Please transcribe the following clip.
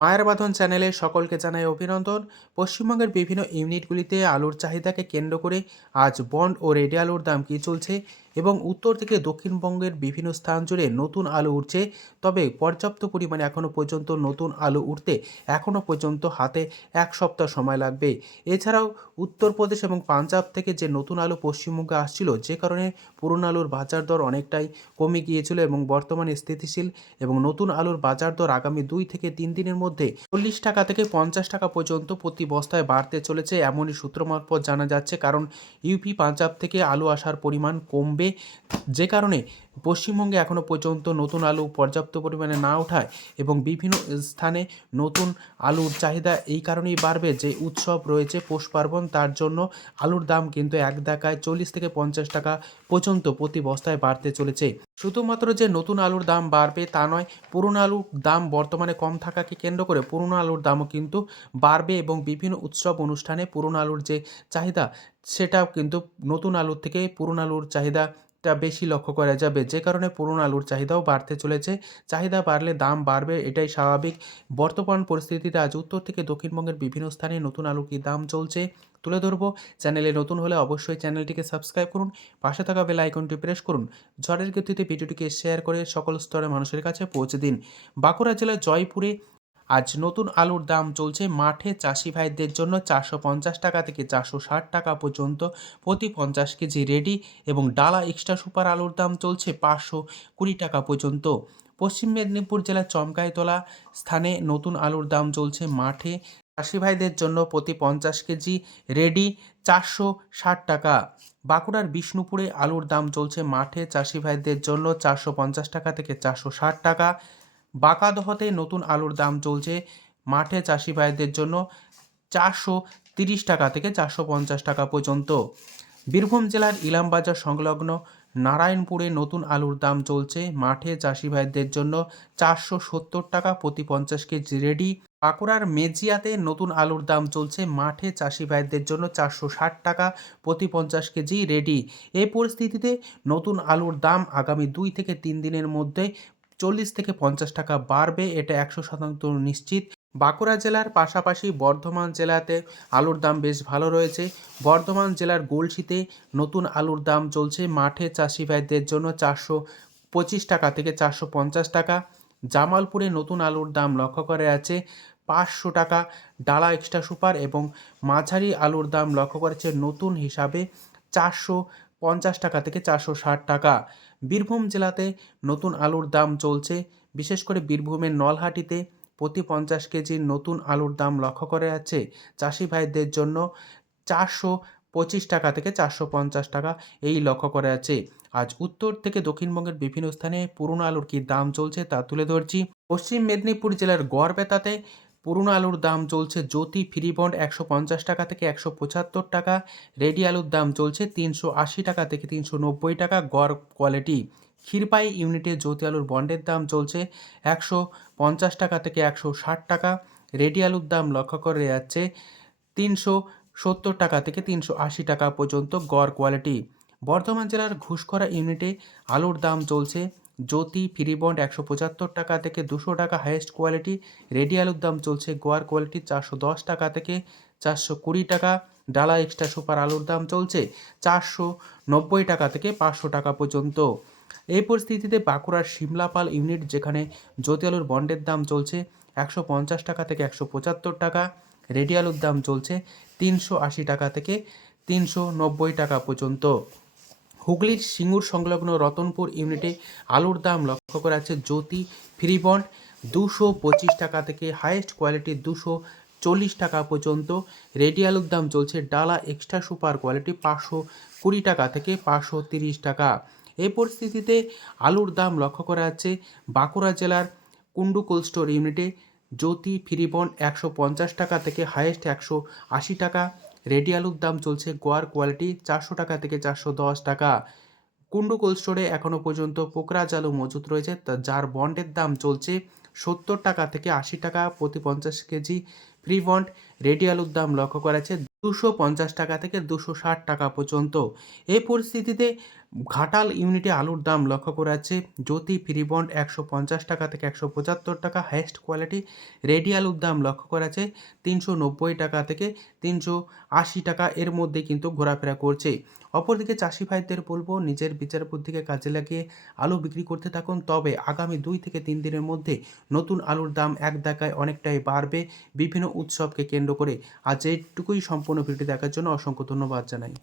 মায়ের বাঁধন চ্যানেলে সকলকে জানাই অভিনন্দন। পশ্চিমবঙ্গের বিভিন্ন ইউনিটগুলিতে আলুর চাহিদাকে কেন্দ্র করে আজ বন্ড ও রেডি আলুর দাম কী চলছে এবং উত্তর থেকে দক্ষিণবঙ্গের বিভিন্ন স্থান জুড়ে নতুন আলু উঠছে। তবে পর্যাপ্ত পরিমাণে এখনও পর্যন্ত নতুন আলু উঠতে এখনও পর্যন্ত হাতে 1 সপ্তাহ সময় লাগবে। এছাড়াও উত্তরপ্রদেশ এবং পাঞ্জাব থেকে যে নতুন আলু পশ্চিমবঙ্গে আসছিল, যে কারণে পুরনো আলুর বাজার দর অনেকটাই কমে গিয়েছিল এবং বর্তমানে স্থিতিশীল, এবং নতুন আলুর বাজার দর আগামী 2 থেকে 3 দিনের মধ্যে 40 টাকা থেকে 50 টাকা পর্যন্ত প্রতি বস্তায় বাড়তে চলেছে, এমনই সূত্র মারফত জানা যাচ্ছে। কারণ ইউপি পাঞ্জাব থেকে আলু আসার পরিমাণ কমবে, যে কারণে পশ্চিমবঙ্গে এখনও পর্যন্ত নতুন আলু পর্যাপ্ত পরিমাণে না ওঠায় এবং বিভিন্ন স্থানে নতুন আলুর চাহিদা এই কারণেই বাড়বে যে উৎসব রয়েছে পৌষ পার্বণ, তার জন্য আলুর দাম কিন্তু এক ধাক্কায় 40 থেকে 50 টাকা পর্যন্ত প্রতি বস্তায় বাড়তে চলেছে। শুধুমাত্র যে নতুন আলুর দাম বাড়বে তা নয়, পুরনো আলুর দাম বর্তমানে কম থাকাকে কেন্দ্র করে পুরনো আলুর দামও কিন্তু বাড়বে এবং বিভিন্ন উৎসব অনুষ্ঠানে পুরনো আলুর যে চাহিদা, সেটাও কিন্তু নতুন আলুর থেকে পুরনো আলুর চাহিদাটা বেশি লক্ষ্য করা যাবে, যে কারণে পুরনো আলুর চাহিদাও বাড়তে চলেছে। চাহিদা বাড়লে দাম বাড়বে, এটাই স্বাভাবিক। বর্তমান পরিস্থিতিতে আজ উত্তর থেকে দক্ষিণবঙ্গের বিভিন্ন স্থানে নতুন আলুর কী দাম চলছে তুলে ধরবো। চ্যানেলে নতুন হলে অবশ্যই চ্যানেলটিকে সাবস্ক্রাইব করুন, পাশে থাকা বেল আইকনটি প্রেস করুন। ঝড়ের গতিতে ভিডিওটিকে শেয়ার করে সকল স্তরের মানুষের কাছে পৌঁছে দিন। বাঁকুড়া জেলার জয়পুরে আজ নতুন আলুর দাম চলছে মাঠে চাষি ভাইদের জন্য 450 টাকা থেকে 460 টাকা পর্যন্ত প্রতি 50 কেজি রেডি, এবং ডালা এক্সট্রা সুপার আলুর দাম চলছে 520 টাকা পর্যন্ত। পশ্চিম মেদিনীপুর জেলার চমকাইতলা স্থানে নতুন আলুর দাম চলছে মাঠে চাষি ভাইদের জন্য প্রতি 50 কেজি রেডি 460 টাকা। বাঁকুড়ার বিষ্ণুপুরে আলুর দাম চলছে মাঠে চাষি ভাইদের জন্য 450 টাকা থেকে 460 টাকা। বাঁকাদহতে নতুন আলুর দাম চলছে মাঠে চাষি ভাইদের জন্য 430 টাকা থেকে 450 টাকা পর্যন্ত। বীরভূম জেলার ইলামবাজার সংলগ্ন নারায়ণপুরে নতুন আলুর দাম চলছে মাঠে চাষি ভাইদের জন্য 470 টাকা প্রতি 50 কেজি রেডি। বাঁকুড়ার মেজিয়াতে নতুন আলুর দাম চলছে মাঠে চাষি ভাইদের জন্য 460 টাকা প্রতি 50 কেজি রেডি। এই পরিস্থিতিতে নতুন আলুর দাম আগামী 2 থেকে 3 দিনের মধ্যে 40 থেকে 50 টাকা বাড়বে, এটা 100% নিশ্চিত। বাঁকুড়া জেলার পাশাপাশি বর্ধমান জেলাতে আলুর দাম বেশ ভালো রয়েছে। বর্ধমান জেলার গলসিতে নতুন আলুর দাম চলছে মাঠে চাষি ভাইদের জন্য 425 টাকা থেকে 450 টাকা। জামালপুরে নতুন আলুর দাম লক্ষ্য করা যাচ্ছে 500 টাকা ডালা এক্সট্রা সুপার, এবং মাঝারি আলুর দাম লক্ষ্য করেছে নতুন হিসাবে 450 টাকা থেকে 460 টাকা। বীরভূম জেলাতে নতুন আলুর দাম চলছে বিশেষ করে বীরভূমের নলহাটিতে প্রতি 50 কেজির নতুন আলুর দাম লক্ষ্য করা যাচ্ছে চাষি ভাইদের জন্য 425 টাকা থেকে 450 টাকা, এই লক্ষ্য করা যাচ্ছে। আজ উত্তর থেকে দক্ষিণবঙ্গের বিভিন্ন স্থানে পুরনো আলুর কী দাম চলছে তা তুলে ধরছি। পশ্চিম মেদিনীপুর জেলার গড়বেতাতে পুরনো আলুর দাম চলছে জ্যোতি ফ্রিবন্ড 150 টাকা থেকে 175 টাকা। রেডি আলুর দাম চলছে 380 টাকা থেকে 390 টাকা গড় কোয়ালিটি। ক্ষীরপাই ইউনিটে জ্যোতি আলুর বন্ডের দাম চলছে 150 টাকা থেকে 160 টাকা। রেডি আলুর দাম লক্ষ্য করে যাচ্ছে 370 টাকা থেকে 380 টাকা পর্যন্ত গড় কোয়ালিটি। বর্ধমান জেলার ঘুষখরা ইউনিটে আলুর দাম চলছে জ্যোতি ফ্রিবন্ড 175 টাকা থেকে 200 টাকা হাইয়েস্ট কোয়ালিটি। রেডি আলুর দাম চলছে গোয়ার কোয়ালিটি 410 টাকা থেকে 420 টাকা। ডালা এক্সট্রা সুপার আলুর দাম চলছে 490 টাকা থেকে 500 টাকা পর্যন্ত। এই পরিস্থিতিতে বাঁকুড়ার সিমলাপাল ইউনিট, যেখানে জ্যোতি আলুর বন্ডের দাম চলছে 150 টাকা থেকে 175 টাকা। রেডি আলুর দাম চলছে 380 টাকা থেকে 390 টাকা পর্যন্ত। হুগলির সিঙ্গুর সংলগ্ন রতনপুর ইউনিটে আলুর দাম লক্ষ্য করা যাচ্ছে জ্যোতি ফ্রিবন্ড 225 টাকা থেকে হাইয়েস্ট কোয়ালিটি 240 টাকা পর্যন্ত। রেডি আলুর দাম চলছে ডালা এক্সট্রা সুপার কোয়ালিটি 520 টাকা থেকে 530 টাকা। এই পরিস্থিতিতে আলুর দাম লক্ষ্য করা যাচ্ছে বাঁকুড়া জেলার কুন্ডু কোল্ড স্টোর ইউনিটে জ্যোতি ফ্রিবন্ড 150 টাকা থেকে হাইয়েস্ট 180 টাকা। রেডি আলুর দাম চলছে গোয়ার কোয়ালিটি 400 টাকা থেকে 410 টাকা। কুন্ডু কোল্ড স্টোরে এখনও পর্যন্ত পোকরাজ আলু মজুত রয়েছে, যার বন্ডের দাম চলছে 70 টাকা থেকে 80 টাকা প্রতি 50 কেজি ফ্রি বন্ড। রেডি আলুর দাম লক্ষ্য করা যাচ্ছে 250 টাকা থেকে 260 টাকা পর্যন্ত। এই পরিস্থিতিতে ঘাটাল ইউনিটে আলুর দাম লক্ষ্য করা যাচ্ছে জ্যোতি ফ্রিবন্ড ১৫০ টাকা থেকে ১৭৫ টাকা, হাইয়েস্ট কোয়ালিটি রেডি আলুর দাম লক্ষ্য করা যাচ্ছে ৩৯০ টাকা থেকে ৩৮০ টাকা এর মধ্যে কিন্তু ঘোরাফেরা করছে। অপরদিকে চাষি ভাইদের বলবো নিজের বিচার বুদ্ধিকে কাজে লাগিয়ে আলু বিক্রি করতে থাকুন, তবে আগামী ২ থেকে ৩ দিনের মধ্যে নতুন আলুর দাম এক ধাক্কায় অনেকটাই বাড়বে বিভিন্ন উৎসবকে কেন্দ্র করে। আজ এইটুকুই, সম্পূর্ণ ভিডিও দেখার জন্য অসংখ্য ধন্যবাদ জানাই।